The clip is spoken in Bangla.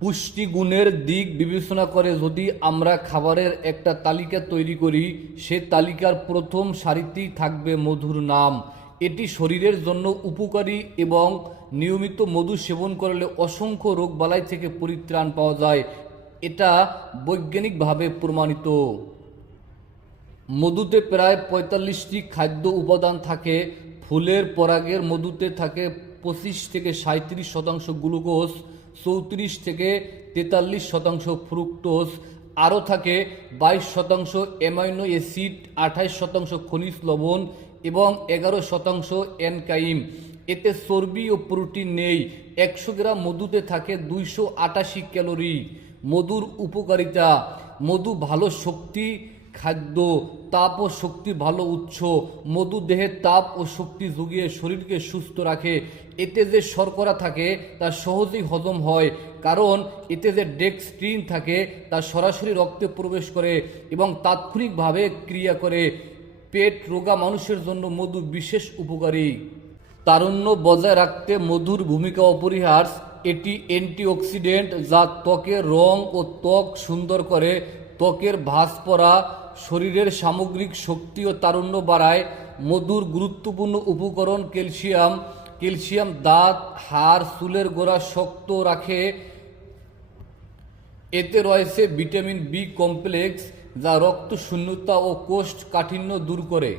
পুষ্টিগুণের দিক বিবেচনা করে যদি আমরা খাবারের একটা তালিকা তৈরি করি, সে তালিকার প্রথম সারিতেই থাকবে মধুর নাম। এটি শরীরের জন্য উপকারী এবং নিয়মিত মধু সেবন করলে অসংখ্য রোগবালাই থেকে পরিত্রাণ পাওয়া যায়। এটা বৈজ্ঞানিকভাবে প্রমাণিত। মধুতে প্রায় ৪৫টি খাদ্য উপাদান থাকে। ফুলের পরাগের মধুতে থাকে ২৫ থেকে ৩৭% গ্লুকোজ, ৩৪ থেকে ৪৩% ফ্রুক্টোজ, আরও থাকে ২২% অ্যামাইনো অ্যাসিড, ২৮% খনিজ লবণ এবং ১১% এনজাইম। এতে চর্বি ও প্রোটিন নেই। ১০০ গ্রাম মধুতে থাকে ২৮৮ ক্যালোরি। মধুর উপকারিতা: মধু ভালো শক্তি খাদ্য, তাপ ও শক্তির ভালো উৎস। মধু দেহে তাপ ও শক্তি জুগিয়ে শরীরকে সুস্থ রাখে। এতে যে শর্করা থাকে তা সহজেই হজম হয়, কারণ এতে যে ডেক্সট্রিন থাকে তা সরাসরি রক্তে প্রবেশ করে এবং তাৎক্ষণিকভাবে ক্রিয়া করে। পেট রোগা মানুষের জন্য মধু বিশেষ উপকারী। তারুণ্য বজায় রাখতে মধুর ভূমিকা অপরিহার্য। এটি অ্যান্টিঅক্সিডেন্ট যা ত্বকের রং ও ত্বক সুন্দর করে। ত্বকের ভাঁজ পড়া, শরীরের সামগ্রিক শক্তি ও তারুণ্য বাড়ায়। মধুর গুরুত্বপূর্ণ উপকরণ ক্যালসিয়াম। ক্যালসিয়াম দাঁত, হাড়, চুলের গোড়া শক্ত রাখে। এতে রয়েছে ভিটামিন বি কমপ্লেক্স, যা রক্ত শূন্যতা ও কোষ্ঠকাঠিন্য দূর করে।